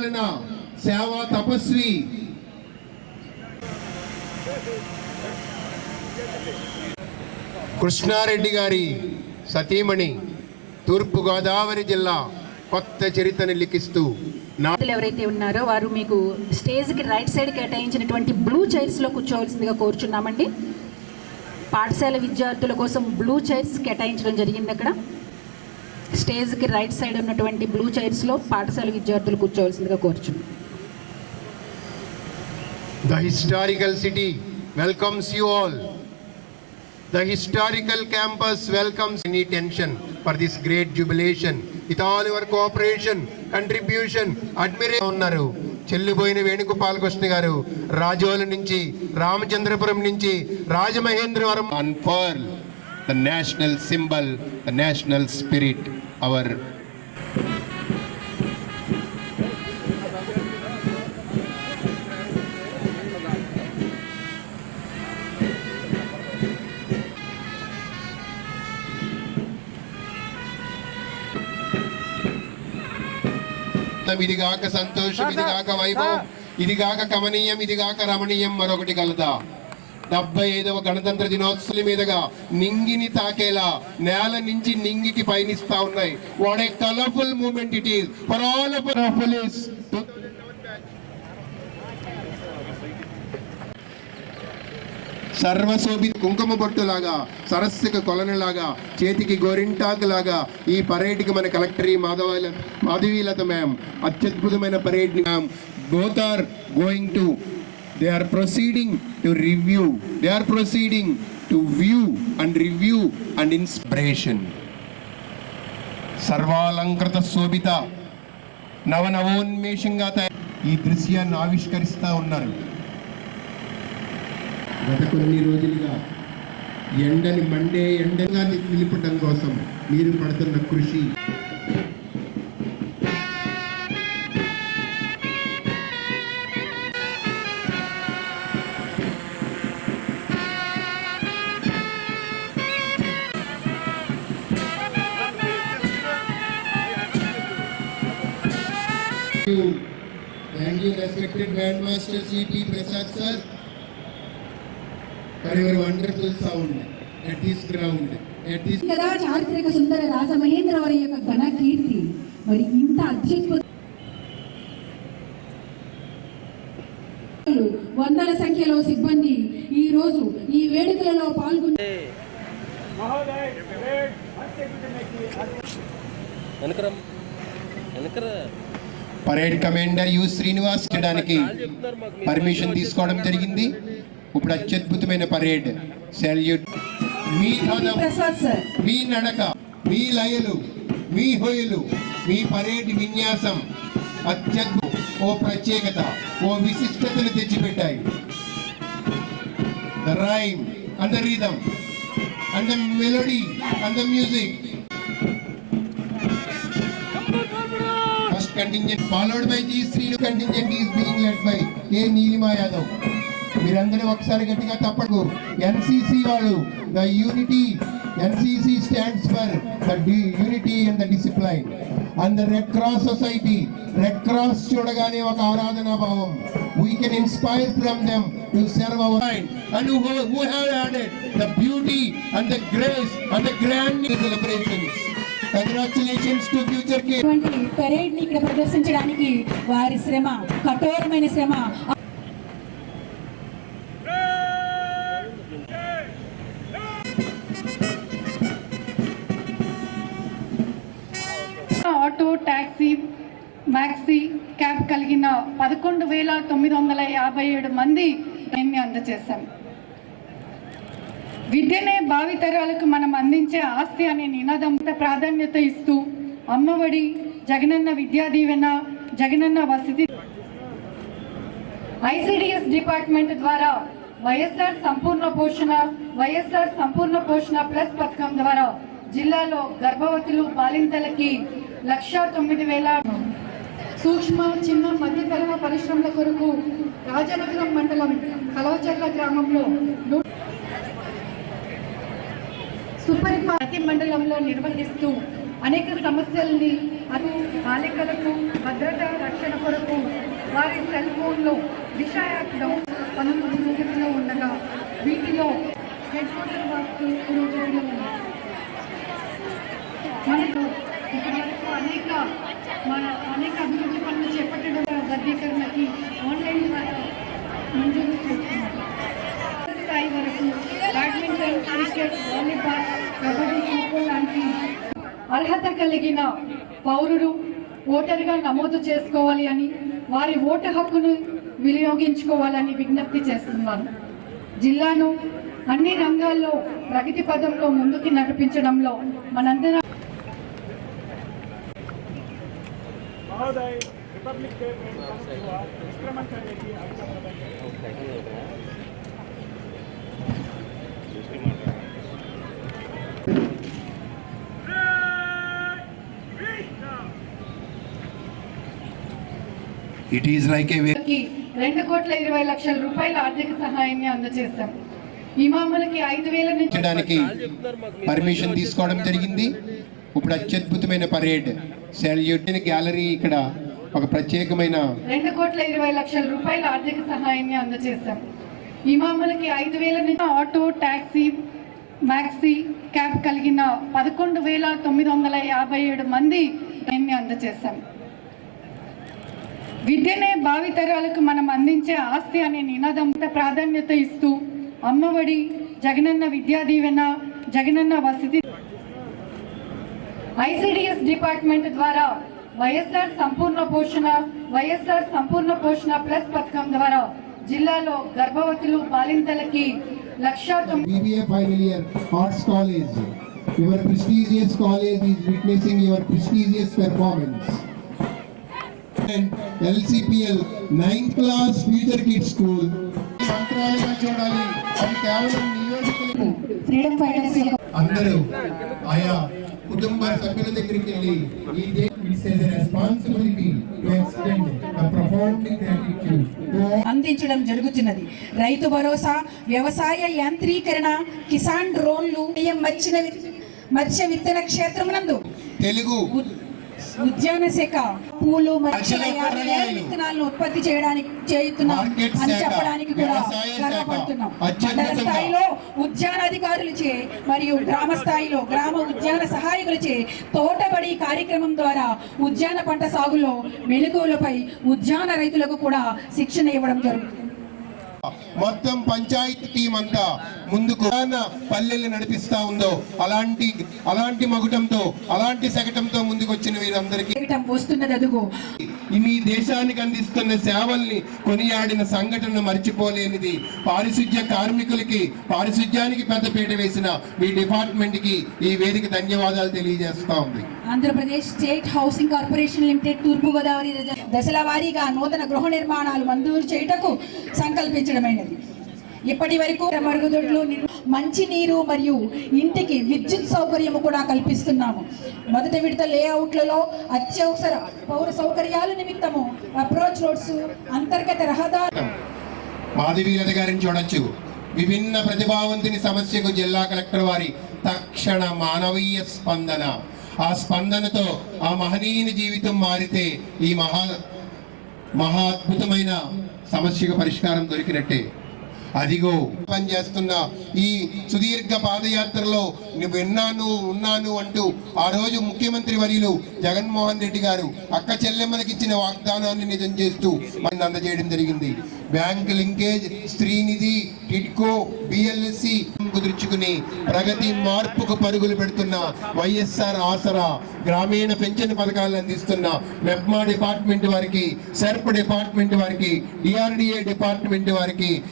పరిపాలన సేవా తపస్వి కృష్ణారెడ్డి గారి సతీమణి తూర్పుగోదావరి జిల్లా కొత్త చరిత్రను లిఖిస్తూ ఎవరైతే ఉన్నారో వారు మీకు స్టేజ్కి రైట్ సైడ్ కేటాయించినటువంటి బ్లూ చైర్స్లో కూర్చోవలసిందిగా కోరుచున్నామండి. పాఠశాల విద్యార్థుల కోసం బ్లూ చైర్స్ కేటాయించడం జరిగింది అక్కడ. స్టేజ్కి రైట్ సైడ్ ఉన్నటువంటి బ్లూ చైర్స్లో పాఠశాల విద్యార్థులు కూర్చోవలసిందిగా కోరుచున్నాం The historical city welcomes you all. The historical campus welcomes any tension for this great jubilation. With all your cooperation, contribution, admiration ఉన్నారు చెల్లిపోయిన వేణుగోపాలకృష్ణ గారు రాజోల నుంచి రామచంద్రపురం నుంచి Rajamahendravaram unfurl the national symbol the national spirit our ఇది కాక సంతోషం ఇది కాక వైభవం ఇది కాక కమనీయం ఇది కాక రమణీయం మరొకటి కలదా డెబ్బై ఐదవ గణతంత్ర దినోత్సవం మీదుగా నింగిని తాకేలా నేల నుంచి నింగికి పయనిస్తా ఉన్నాయి. What a colourful moment it is for all of police సర్వశోభి కుంకుమ బొట్టులాగా సరస్సుకి కొలనలాగా చేతికి గోరింటాకు లాగా ఈ పరేడ్కి మన కలెక్టరీ మాధవ మాధవీలత మ్యామ్. అత్యద్భుతమైన parade ma'am. Both are going to they are proceeding to review they are proceeding to view and review and inspiration సర్వాలంకృత శోభిత నవనవోన్మేషంగా తయారు ఈ దృశ్యాన్ని ఆవిష్కరిస్తూ ఉన్నారు. గత కొన్ని రోజులుగా ఎండని మండే ఎండగా నిలిపడం కోసం మీరు పడుతున్న కృషి. Thank you, respected Grandmaster C.P. Prasad sir. for your wonderful sound at this ground, at this కదా చారిత్రక సుందర రాజమహేంద్రవరం యొక్క ఘన కీర్తి మరి ఇంత అత్యద్భుత వందల సంఖ్యలో సిబ్బంది ఈ రోజు ఈ వేడుకలలో పాల్గొని వెనకరం వెనకరా పరేడ్ కమాండర్ యు శ్రీనివాస్ చేయడానికి పర్మిషన్ తీసుకోవడం జరిగింది. ఇప్పుడు అత్యద్భుతమైన పరేడ్. సెల్యూట్ మీ పదం ప్రసాద్ సార్. మీ నడక మీ లయలు మీ హొయలు మీ పరేడ్ విన్యాసం అత్యద్భుత ఓ ప్రత్యేకత ఓ విశిష్టతను తెచ్చిపెట్టాయి. The rhyme and the rhythm and the melody and the music first contingent followed by G Srinu contingent is being led by A Neelima Yadav మీరందరూ ఒకసారి గట్టిగా తప్పకు ఎన్సిసి వాళ్ళు the unity NCC stands for the unity and the discipline and the red cross society red cross చూడగానే ఒక ఆరాధనా భావం we can inspire from them to serve our and who have added the beauty and the grace and the grand celebrations Congratulations to future కే ఇటువంటి పెరేడ్ని ఇక్కడ ప్రదర్శించడానికి వారి శ్రమ కఠోరమైన శ్రమ. ఆటో టాక్సీ మ్యాక్సీ క్యాబ్ కలిగిన పదకొండు వేల తొమ్మిది వందల యాభై ఏడు మంది అందజేశాం. విద్యనే భావితరాలకు మనం అందించే ఆస్తి అనే నినాదంతో ప్రాధాన్యత ఇస్తూ అమ్మఒడి జగనన్న విద్యా దీవెన జగనన్న వసతి ఐసిడిఎస్ డిపార్ట్మెంట్ ద్వారా వైఎస్ఆర్ సంపూర్ణ పోషణ వైఎస్ఆర్ సంపూర్ణ పోషణ ప్లస్ పథకం ద్వారా జిల్లాలో గర్భవతులు బాలింతలకి లక్ష తొమ్మిది వేల సూక్ష్మ చిన్న మధ్యతరహా పరిశ్రమల కొరకు రాజనగరం మండలం కలవచర్ల గ్రామంలో సూపర్ ప్రతి మండలంలో నిర్వహిస్తూ అనేక సమస్యల్ని అటు బాలికలకు భద్రత రక్షణ కొరకు వారి సెల్ ఫోన్లో దిశ యాప్ పనులు ఉండగా వీటిలో హెడ్ క్వార్టర్ వర్క్ పురోగతిలో ఉంది మనకు ఇప్పటివరకు అనేక మన అనేక అభివృద్ధి పనులు చేపట్టడం వర్గీకరణకి ఆన్లైన్ ద్వారా మంజూరు చేస్తున్నారు. స్థాయి వరకు బ్యాడ్మింటన్ క్రికెట్ వాలీబాల్ లాంటి అర్హత కలిగిన పౌరుడు ఓటరుగా నమోదు చేసుకోవాలి అని వారి ఓటు హక్కును వినియోగించుకోవాలని విజ్ఞప్తి చేస్తున్నాను. జిల్లాను అన్ని రంగాల్లో ప్రగతి పదంలో ముందుకు నడిపించడంలో మనందరం Republic Day it is like a రెండు కోట్ల ఇరవై లక్షల రూపాయల ఆర్థిక సహాయాన్ని అందజేశాం. ఇమాములకి ఐదు వేల నుంచి పర్మిషన్ తీసుకోవడం జరిగింది. ఇప్పుడు అత్యద్భుతమైన పరేడ్ సెల్యూట్ గ్యాలరీ ఇక్కడ ఒక ప్రత్యేకమైన రెండు కోట్ల ఇరవై లక్షల రూపాయల ఆర్థిక సహాయాన్ని అందజేశాం. ఇమాములకి ఐదు వేల నుంచి ఆటో టాక్సీ మ్యాక్సీ క్యాబ్ కలిగిన పదకొండు వేల తొమ్మిది వందల యాభై ఏడు మంది అందజేశాం. విద్యనే భావితరాలకు మనం అందించే ఆస్తి అనే నినాదంత ప్రాధాన్యత ఇస్తూ అమ్మఒడి జగనన్న విద్యా దీవెన జగనన్న వసతి ఐసిడిఎస్ డిపార్ట్మెంట్ ద్వారా వైఎస్ఆర్ సంపూర్ణ పోషణ వైఎస్ఆర్ సంపూర్ణ పోషణ ప్లస్ పథకం ద్వారా జిల్లాలో గర్భవతులు బాలింతలకి లక్ష తొమ్మిది BBA final year arts your your prestigious 9th class future kids school. మంత్రాలుగా చూడాలి. అది కేవలం అందరూ ఆయా కుటుంబ సభ్యుల దగ్గరికి వెళ్ళి ఈ రెస్పాన్సిబిలిటీ అందించడం జరుగుతున్నది. రైతు భరోసా వ్యవసాయ యాంత్రీకరణ కిసాన్ డ్రోన్లు మత్స్య మత్స్య విత్తన క్షేత్రమునందు. తెలుగు ఉద్యాన శాఖ పూలు. విత్తనాలను ఉత్పత్తి చేయడానికి చేస్తున్నాం మార్కెట్ అని చెప్పడానికి కూడా గర్వపడుతున్నాం. మండల స్థాయిలో ఉద్యానాధికారులచే మరియు గ్రామ స్థాయిలో గ్రామ ఉద్యాన సహాయకులచే తోటబడి కార్యక్రమం ద్వారా ఉద్యాన పంట సాగులో మెలకువలపై ఉద్యాన రైతులకు కూడా శిక్షణ ఇవ్వడం జరుగుతుంది మొత్తం పంచాయతీ టీం అంతా ముందుకు ప్రధాన పల్లెలు నడిపిస్తా ఉందో అలాంటి అలాంటి మగుటంతో అలాంటి శకటంతో ముందుకు వచ్చిన వీరందరికీ మీ దేశానికి అందిస్తున్న సేవల్ని కొనియాడిన సంఘటన మర్చిపోలేనిది. పారిశుధ్య కార్మికులకి పారిశుధ్యానికి పెద్దపీట వేసిన మీ డిపార్ట్మెంట్కి ఈ వేదిక ధన్యవాదాలు తెలియజేస్తా ఉంది. Andhra Pradesh state housing corporation limited తూర్పుగోదావరి రిజ- దశల వారీగా నూతన గృహ నిర్మాణాలు మంజూరు చేయుటకు సంకల్పించడమైనది. ఇప్పటి వరకు మరుగుదొడ్లు మంచినీరు మరియు ఇంటికి విద్యుత్ సౌకర్యం కూడా కల్పిస్తున్నాము. మొదటి విడత లేఅవుట్లలో అత్యవసర పౌర సౌకర్యాల నిమిత్తము అప్రోచ్ రోడ్స్ అంతర్గత రహదారి మాధవీలత గారిని చూడొచ్చు. విభిన్న ప్రతిభావంతుని సమస్యకు జిల్లా కలెక్టర్ వారి తక్షణ మానవీయ స్పందన. ఆ స్పందనతో ఆ మహనీయుని జీవితం మారితే ఈ మహా మహా అద్భుతమైన సమస్యకు పరిష్కారం దొరికినట్టే. అదిగో పనిచేస్తున్న ఈ సుదీర్ఘ పాదయాత్రలో నువ్వు విన్నాను ఉన్నాను అంటూ ఆ రోజు ముఖ్యమంత్రి వర్యులు జగన్మోహన్ రెడ్డి గారు అక్క చెల్లెమ్మలకి ఇచ్చిన వాగ్దానాన్ని నిజం చేస్తూ మనం అందజేయడం జరిగింది. Bank linkage Srinidhi TIDCO BLC కుదుర్చుకుని ప్రగతి మార్పుకు పరుగులు పెడుతున్న వైఎస్ఆర్ ఆసరా గ్రామీణ పెన్షన్ పథకాలను అందిస్తున్న మెప్మా డిపార్ట్మెంట్ వారికి సెర్ప్ డిపార్ట్మెంట్ వారికి డిఆర్డిఏ డిపార్ట్మెంట్ వారికి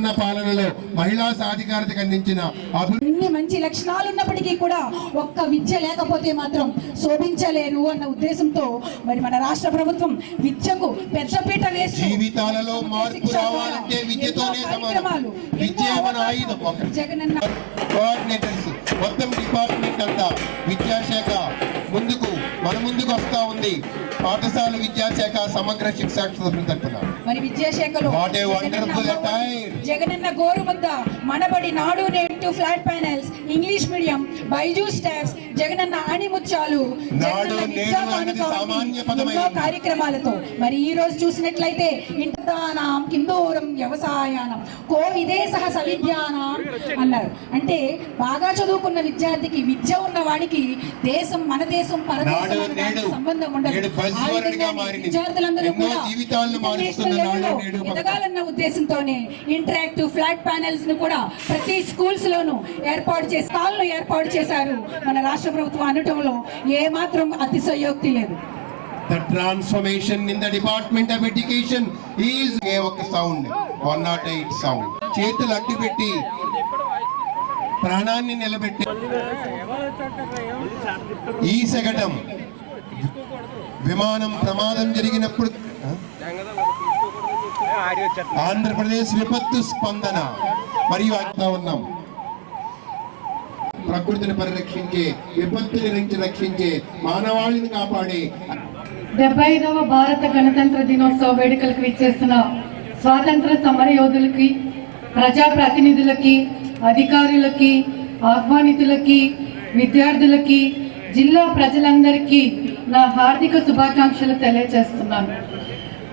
జగనన్న పాలనలో మహిళా సాధికారతకు అందించిన ఎన్ని మంచి లక్షణాలు ఉన్నప్పటికీ కూడా ఒక్క విద్య లేకపోతే మాత్రం శోభించలేరు అన్న ఉద్దేశంతో మరి మన రాష్ట్ర ప్రభుత్వం విద్యకు పెద్దపీట వేసి జీవితాలలో మార్పు రావాలంటే విద్యతోనే సమానం. విద్య మన ఆయుధం? జగనన్న కోఆర్డినేటర్స్ మొత్తం డిపార్ట్మెంట్ అంతా విద్యాశాఖ ముందుకు మన ముందుకు వస్తా ఉంది. పాఠశాల విద్యాశాఖ సమగ్ర శిక్షా క్షేత్రం తరపున. మరి విద్యాశాఖలో Jagananna Manabadi Nadu flat panels English medium Byju's tabs Jagananna ఆణిముత్యాలు నాడు సామాన్య. కార్యక్రమాలతో. మరి ఈ రోజు చూసినట్లయితే ఇంటానాం కిందూరం వ్యవసాయానం కో విదేశ సవిద్యానాం అన్నారు. అంటే బాగా చదువుకున్న విద్యార్థికి విద్య ఉన్న వాడికి దేశం మన దేశం పరదేశం సంబంధం ఉండదు. మారింది. ఎన్నో జీవితాలను మారుస్తున్న ఉద్దేశంతోనే ఇంటరాక్టివ్ ఫ్లాట్ ప్యానెల్స్ను కూడా ప్రతి స్కూల్స్ లోను ఏర్పాటు చేసి కాలను ఏర్పాటు చేశారు మన రాష్ట్ర ప్రభుత్వం అనటంలో ఏ మాత్రం అతిశయోక్తి లేదు The transformation in the Department of Education is one not eight sound చేతులు అడ్డు పెట్టి ప్రాణాన్ని నిలబెట్టి ఈ సెగటం విమానం ప్రమాదం జరిగినప్పుడు ఆంధ్రప్రదేశ్ విపత్తు స్పందన. మరియు ఉన్నాం. ప్రకృతిని పరిరక్షించే విపత్తుని నుంచి రక్షించే మానవాళిని కాపాడే. డెబ్బై ఐదవ భారత గణతంత్ర దినోత్సవ వేడుకలకు ఇచ్చేస్తున్న స్వాతంత్ర సమర యోధులకి ప్రజా ప్రతినిధులకి అధికారులకి ఆహ్వానితులకి విద్యార్థులకి జిల్లా ప్రజలందరికీ నా హార్దిక శుభాకాంక్షలు తెలియజేస్తున్నాను.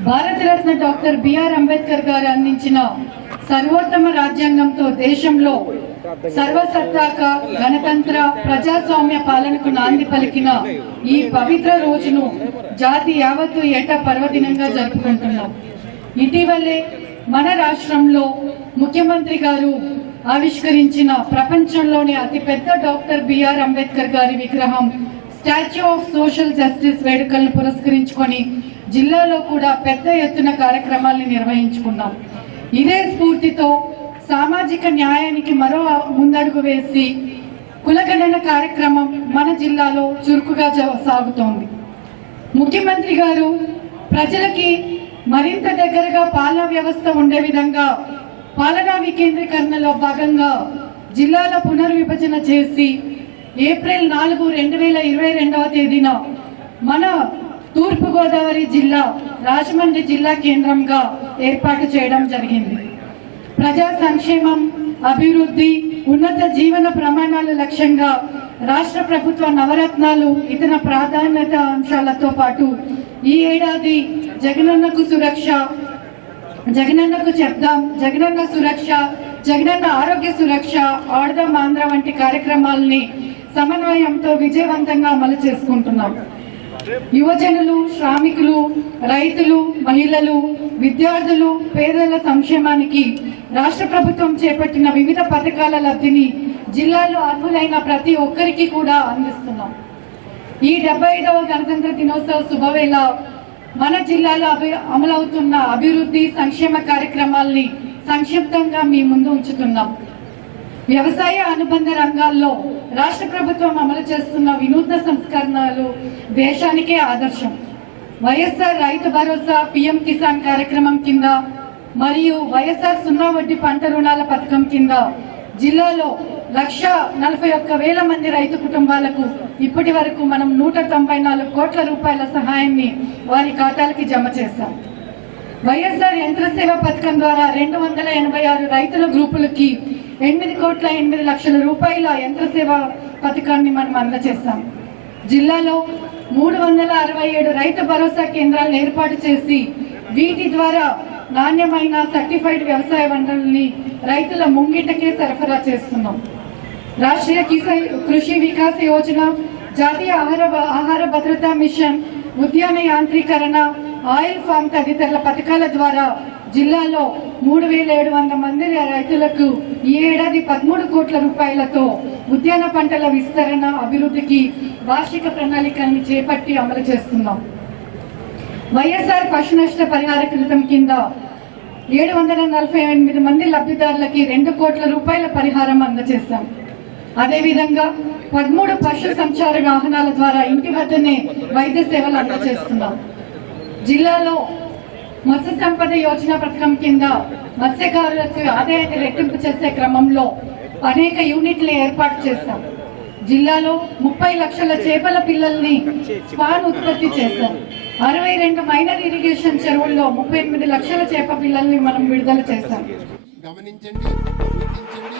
భారతరత్న డాక్టర్ బిఆర్ అంబేద్కర్ గారు అందించిన సర్వోత్తమ రాజ్యాంగంతో దేశంలో సర్వసత్తాక గణతంత్ర ప్రజాస్వామ్య పాలనకు నాంది పలికిన ఈ పవిత్ర రోజును జాతి యావత్తు ఏటా పర్వదినంగా జరుపుకుంటున్నాం. ఇటీవలే మన రాష్ట్రంలో ముఖ్యమంత్రి గారు ఆవిష్కరించిన ప్రపంచంలోనే అతిపెద్ద డాక్టర్ బిఆర్ అంబేద్కర్ గారి విగ్రహం స్టాచ్యూ ఆఫ్ సోషల్ జస్టిస్ వేడుకలను పురస్కరించుకొని జిల్లాలో కూడా పెద్ద ఎత్తున కార్యక్రమాల్ని నిర్వహించుకున్నాం. ఇదే స్ఫూర్తితో సామాజిక న్యాయానికి మరో ముందడుగు వేసి కులగణన కార్యక్రమం మన జిల్లాలో చురుకుగా సాగుతోంది. ముఖ్యమంత్రి గారు ప్రజలకి మరింత దగ్గరగా పాలనా వ్యవస్థ ఉండే విధంగా పాలనా వికేంద్రీకరణలో భాగంగా జిల్లాల పునర్విభజన చేసి ఏప్రిల్ నాలుగు రెండు వేల ఇరవై రెండవ తేదీన మన తూర్పుగోదావరి జిల్లా రాజమండ్రి జిల్లా కేంద్రంగా ఏర్పాటు చేయడం జరిగింది. ప్రజా సంక్షేమం అభివృద్ధి ఉన్నత జీవన ప్రమాణాల లక్ష్యంగా రాష్ట్ర ప్రభుత్వ నవరత్నాలు ఇతర ప్రాధాన్యత అంశాలతో పాటు ఈ ఏడాది జగనన్నకు సురక్ష జగనన్నకు చెప్దాం జగనన్న సురక్ష జగనన్న ఆరోగ్య సురక్ష ఆడదాం ఆంధ్ర వంటి కార్యక్రమాలని సమన్వయంతో విజయవంతంగా అమలు చేసుకుంటున్నాం. యువజనులు శ్రామికులు రైతులు మహిళలు విద్యార్థులు పేదల సంక్షేమానికి రాష్ట్ర ప్రభుత్వం చేపట్టిన వివిధ పథకాల లబ్ధిని జిల్లాలో అర్హులైన ప్రతి ఒక్కరికి కూడా అందిస్తున్నాం. ఈ డెబ్బై ఐదవ గణతంత్ర దినోత్సవ శుభవేళ మన జిల్లాలో అభి అమలవుతున్న అభివృద్ధి సంక్షేమ కార్యక్రమాల్ని సంక్షిప్తంగా మీ ముందు ఉంచుతున్నాం. వ్యవసాయ అనుబంధ రంగాల్లో రాష్ట్ర ప్రభుత్వం అమలు చేస్తున్న వినూత్న సంస్కరణలు దేశానికే ఆదర్శం. వైఎస్ఆర్ రైతు భరోసా పిఎం కిసాన్ కార్యక్రమం కింద మరియు వైఎస్ఆర్ సున్నా వడ్డీ పంట రుణాల పథకం కింద జిల్లాలో లక్ష నలభై ఒక్క వేల మంది రైతు కుటుంబాలకు ఇప్పటి వరకు మనం నూట తొంభై నాలుగు కోట్ల రూపాయల సహాయాన్ని వారి ఖాతాలకి జమ చేశాం. వైఎస్ఆర్ యంత్ర సేవ పథకం ద్వారా రెండు వందల ఎనభై ఆరు రైతుల గ్రూపులకి ఎనిమిది కోట్ల ఎనిమిది లక్షల రూపాయల యంత్ర సేవ పథకాన్ని మనం అందజేస్తాం. జిల్లాలో మూడు వందల అరవై ఏడు రైతు భరోసా కేంద్రాలను ఏర్పాటు చేసి వీటి ద్వారా నాణ్యమైన సర్టిఫైడ్ వ్యవసాయ వనరుల్ని రైతుల ముంగిటకే సరఫరా చేస్తున్నాం. రాష్ట్రీయ కిసాన్ కృషి వికాస్ యోజన జాతీయ ఆహార ఆహార భద్రతా మిషన్ ఉద్యాన యాంత్రీకరణ ఆయిల్ ఫామ్ తదితరుల పథకాల ద్వారా జిల్లాలో మూడు వేల ఏడు వందల మంది రైతులకు ఈ ఏడాది పదమూడు కోట్ల రూపాయలతో ఉద్యాన పంటల విస్తరణ అభివృద్ధికి వార్షిక ప్రణాళికలను చేపట్టి అమలు చేస్తున్నాం. వైఎస్ఆర్ పశు నష్ట పరిహార క్రితం కింద ఏడు వందల నలభై ఎనిమిది మంది లబ్ధిదారులకి రెండు కోట్ల రూపాయల పరిహారం అందజేశాం. అదేవిధంగా పదమూడు పశు సంచార వాహనాల ద్వారా ఇంటి వద్దనే వైద్య సేవలు అందజేస్తున్నాం. జిల్లాలో మత్స్య సంపద యోజన పథకం కింద మత్స్యకారులకు ఆదాయాన్ని రెట్టింపు చేసే క్రమంలో అనేక యూనిట్లు ఏర్పాటు చేశాం. జిల్లాలో ముప్పై లక్షల చేపల పిల్లల్ని స్పాన్ ఉత్పత్తి చేశాం. అరవై రెండు మైనర్ ఇరిగేషన్ చెరువుల్లో ముప్పై ఎనిమిది లక్షల చేప పిల్లల్ని మనం విడుదల చేస్తాం గమనించండి గుర్తించండి